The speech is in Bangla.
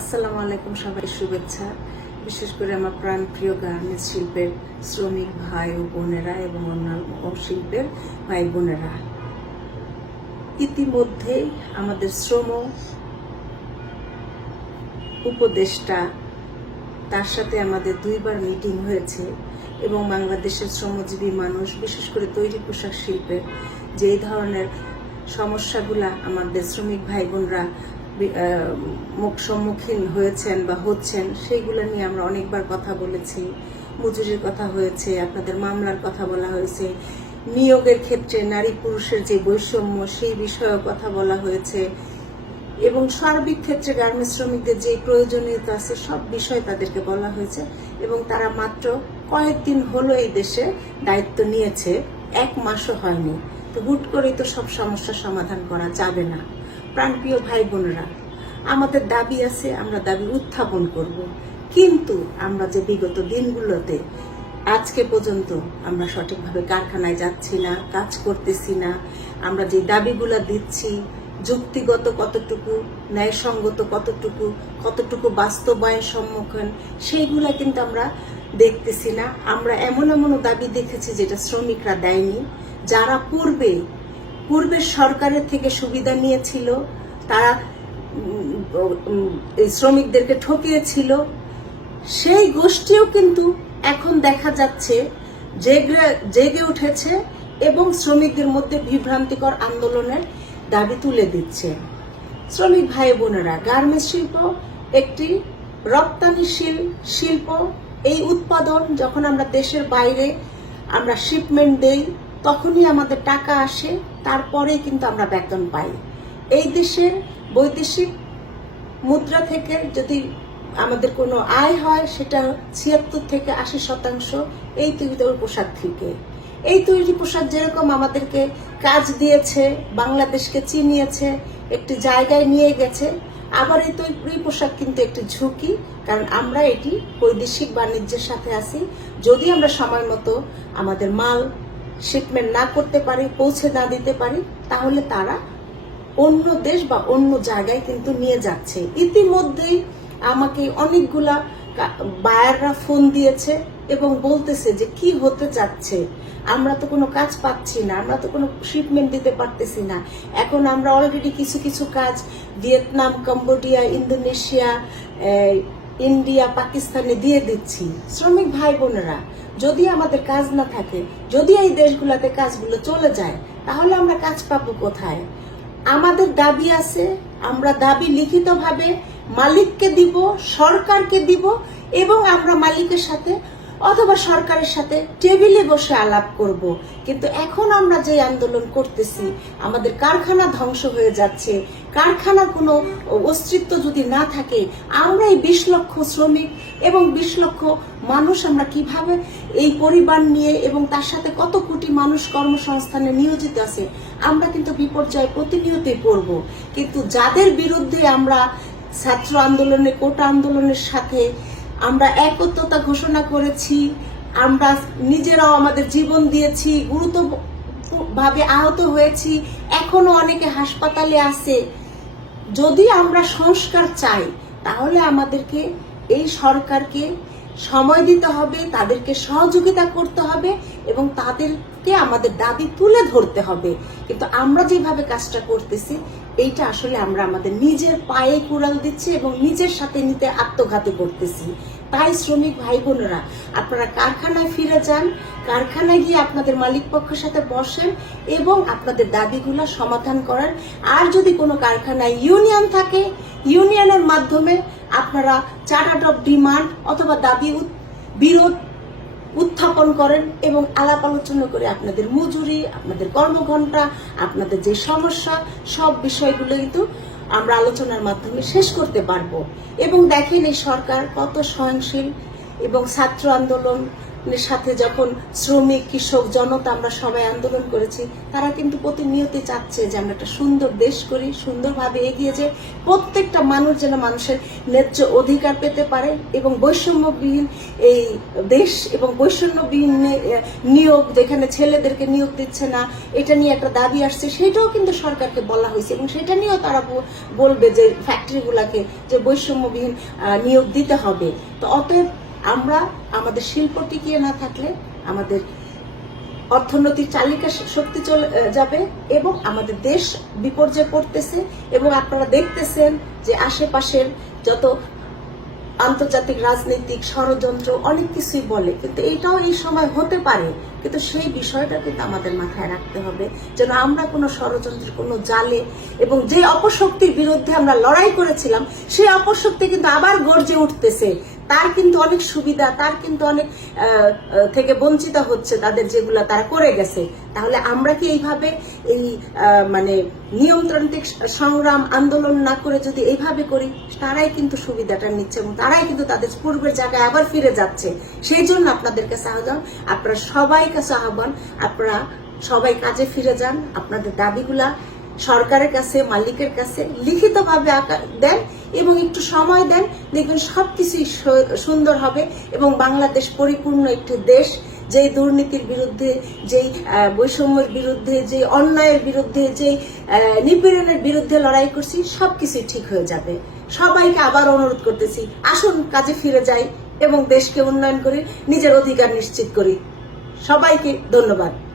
আসসালামু আলাইকুম, সবাই শুভেচ্ছা। বিশেষ করে আমার প্রাণপ্রিয় গার্মেন্টস শিল্পের শ্রমিক ভাই ও বোনেরা এবং অন্যান্য শিল্পের ভাই বোনেরা। ইতিমধ্যেই আমাদের শ্রম উপদেষ্টা, তার সাথে আমাদের দুইবার মিটিং হয়েছে এবং বাংলাদেশের শ্রমজীবী মানুষ, বিশেষ করে তৈরি পোশাক শিল্পের যেই ধরনের সমস্যাগুলা আমাদের শ্রমিক ভাই বোনরা মুখ সম্মুখীন হয়েছেন বা হচ্ছেন, সেইগুলো নিয়ে আমরা অনেকবার কথা বলেছি। মজুরির কথা হয়েছে, আপনাদের মামলার কথা বলা হয়েছে। নিয়োগের ক্ষেত্রে নারী পুরুষের যে বৈষম্য, সেই বিষয়েও কথা বলা হয়েছে। এবং সার্বিক ক্ষেত্রে গার্মেন্টস শ্রমিকদের যে প্রয়োজনীয়তা আছে, সব বিষয় তাদেরকে বলা হয়েছে। এবং তারা মাত্র কয়েকদিন হলো এই দেশে দায়িত্ব নিয়েছে, এক মাসও হয়নি। তো হুট করেই তো সব সমস্যার সমাধান করা যাবে না। প্রাণপ্রিয় ভাই বোনেরা, আমাদের দাবি আছে আমরা দাবি উত্থাপন করব। কিন্তু আমরা যে বিগত দিনগুলোতে, আজকে পর্যন্ত আমরা সঠিকভাবে কারখানায় যাচ্ছি না, কাজ করতেছি না, আমরা যে দাবিগুলো দিচ্ছি, যুক্তিগত কতটুকু, ন্যায়সঙ্গত কতটুকু কতটুকু বাস্তবায়ন সম্মুখীন, সেইগুলা কিন্তু আমরা দেখতেছি না। আমরা এমন এমন দাবি দেখেছি যেটা শ্রমিকরা দেয়নি, যারা পূর্বে পূর্বের সরকারের থেকে সুবিধা নিয়েছিল, তারা শ্রমিকদেরকে ঠকিয়েছিল। সেই গোষ্ঠীও কিন্তু এখন দেখা যাচ্ছে জেগে জেগে উঠেছে এবং শ্রমিকদের মধ্যে বিভ্রান্তিকর আন্দোলনের দাবি তুলে দিচ্ছে। শ্রমিক ভাই বোনেরা, গার্মেন্টস শিল্প একটি রপ্তানিশীল শিল্প। এই উৎপাদন যখন আমরা দেশের বাইরে আমরা শিপমেন্ট দেই, তখনই আমাদের টাকা আসে। তারপরে কিন্তু আমরা বেতন পাই। এই দেশের বৈদেশিক মুদ্রা থেকে যদি আমাদের কোনো আয় হয়, সেটা ছিয়াত্তর থেকে আশি শতাংশ এই তৈরি পোশাক থেকে। এই তৈরি পোশাক যেরকম আমাদেরকে কাজ দিয়েছে, বাংলাদেশকে চিনিয়েছে, একটি জায়গায় নিয়ে গেছে, আবার এই তৈরি পোশাক কিন্তু একটি ঝুঁকি, কারণ আমরা এটি বৈদেশিক বাণিজ্যের সাথে আছি। যদি আমরা সময় মতো আমাদের মাল শিপমেন্ট না করতে পারি, পৌঁছে না দিতে পারি, তাহলে তারা অন্য দেশ বা অন্য জায়গায় কিন্তু নিয়ে যাচ্ছে। ইতিমধ্যেই আমাকে অনেকগুলা বায়াররা ফোন দিয়েছে এবং বলতেছে যে, কি হতে যাচ্ছে? আমরা তো কোনো কাজ পাচ্ছি না, আমরা তো কোনো শিপমেন্ট দিতে পারতেছি না। এখন আমরা অলরেডি কিছু কিছু কাজ, ভিয়েতনাম, কম্বোডিয়া, ইন্দোনেশিয়া ইন্ডিয়া, পাকিস্তানে দিয়ে দিচ্ছি। শ্রমিক ভাই বোনেরা যদি আমাদের কাজ না থাকে, যদি এই দেশগুলোতে কাজগুলো চলে যায়, তাহলে আমরা কাজ পাবো কোথায়? আমাদের দাবি আছে, আমরা দাবি লিখিতভাবে মালিককে দিব, সরকারকে দিব, এবং আমরা মালিকের সাথে অথবা সরকারের সাথে টেবিলে বসে আলাপ করব। কিন্তু এখন আমরা যে আন্দোলন করতেছি, আমাদের কারখানা ধ্বংস হয়ে যাচ্ছে। কারখানার কোনো অস্তিত্ব যদি না থাকে, আমরা এই বিশ লক্ষ শ্রমিক এবং বিশ লক্ষ মানুষ আমরা কীভাবে এই পরিবার নিয়ে এবং তার সাথে কত কোটি মানুষ কর্মসংস্থানে নিয়োজিত আছে, আমরা কিন্তু বিপর্যয়ে প্রতিনিয়তই পড়ব। কিন্তু যাদের বিরুদ্ধে আমরা ছাত্র আন্দোলনে, কোটা আন্দোলনের সাথে আমরা একত্রতা ঘোষণা করেছি, আমরা নিজেরাও আমাদের জীবন দিয়েছি গুরুত্ব ভাবে আহত হয়েছি, এখনও অনেকে হাসপাতালে আছে। যদি আমরা সংস্কার চাই, তাহলে আমাদেরকে এই সরকারকে সময় দিতে হবে, তাদেরকে সহযোগিতা করতে হবে এবং তাদেরকে আমাদের দাবি তুলে ধরতে হবে। কিন্তু আমরা যেভাবে কাজটা করতেছি এইটা আসলে আমরা আমাদের নিজের পায়ে কুড়াল দিচ্ছি এবং নিজের সাথে নিতে আত্মঘাতী করতেছি। তাই শ্রমিক ভাই বোনেরা আপনারা কারখানায় ফিরে যান, কারখানায় গিয়ে আপনাদের মালিক পক্ষের সাথে বসেন এবং আপনাদের দাবিগুলো সমাধান করেন। আর যদি কোনো কারখানায় ইউনিয়ন থাকে, ইউনিয়নের মাধ্যমে আপনারা চার্টার্ড অফ ডিমান্ড অথবা দাবি বিরোধ উত্থাপন করেন এবং আলাপ আলোচনা করে আপনাদের মজুরি, আপনাদের কর্মঘণ্টা, আপনাদের যে সমস্যা, সব বিষয়গুলো কিন্তু আমরা আলোচনার মাধ্যমে শেষ করতে পারব। এবং দেখেন এই সরকার কত সহনশীল এবং ছাত্র আন্দোলন সাথে যখন শ্রমিক, কৃষক, জনতা আমরা সবাই আন্দোলন করেছি, তারা কিন্তু প্রতিনিয়ত চাচ্ছে যে আমরা একটা সুন্দর দেশ করি, সুন্দরভাবে এগিয়ে যে প্রত্যেকটা মানুষ যেন মানুষের ন্যায্য অধিকার পেতে পারে এবং বৈষম্যবিহীন এই দেশ এবং বৈষম্যবিহীন নিয়োগ যেখানে ছেলেদেরকে নিয়োগ দিচ্ছে না, এটা নিয়ে একটা দাবি আসছে, সেটাও কিন্তু সরকারকে বলা হয়েছে এবং সেটা নিয়েও তারা বলবে যে ফ্যাক্টরিগুলাকে যে বৈষম্যবিহীন নিয়োগ দিতে হবে। তো অতএব আমরা আমাদের শিল্প টিকিয়ে না থাকলে আমাদের অর্থনৈতিক চালিকা শক্তি চলে যাবে এবং আমাদের দেশ বিপর্যয়ে পড়তেছে এবং আপনারা দেখতেছেন যে আশেপাশের যত আন্তর্জাতিক রাজনৈতিক ষড়যন্ত্র অনেক কিছুই বলে, কিন্তু এটাও এই সময় হতে পারে, কিন্তু সেই বিষয়টা কিন্তু আমাদের মাথায় রাখতে হবে যেন আমরা কোনো ষড়যন্ত্রের কোনো জালে এবং যে অপশক্তির বিরুদ্ধে আমরা লড়াই করেছিলাম, সেই অপশক্তি কিন্তু আবার গর্জে উঠতেছে। তার কিন্তু অনেক সুবিধা, তার কিন্তু অনেক থেকে বঞ্চিত হচ্ছে তাদের যেগুলো তারা করে গেছে। তাহলে আমরা কি এইভাবে এই মানে নিয়মতান্ত্রিক সংগ্রাম, আন্দোলন না করে যদি এইভাবে করি, তারাই কিন্তু সুবিধাটা নিচ্ছে এবং তারাই কিন্তু তাদের পূর্বের জায়গায় আবার ফিরে যাচ্ছে। সেই জন্য আপনাদের কাছে আহ্বান, আপনারা সবাই কাছে আহ্বান, আপনারা সবাই কাজে ফিরে যান, আপনাদের দাবিগুলা সরকারের কাছে, মালিকের কাছে লিখিতভাবে আকা- দেন এবং একটু সময় দেন। দেখবেন সবকিছুই সু- সুন্দর হবে এবং বাংলাদেশ পরিপূর্ণ একটি দেশ। যেই দুর্নীতির বিরুদ্ধে, যেই বৈষম্যের বিরুদ্ধে যে অন্যায়ের বিরুদ্ধে যে নিপীড়নের বিরুদ্ধে লড়াই করছি সবকিছু ঠিক হয়ে যাবে। সবাইকে আবার অনুরোধ করতেছি, আসুন কাজে ফিরে যাই এবং দেশকে উন্নয়ন করি, নিজের অধিকার নিশ্চিত করি। সবাইকে ধন্যবাদ।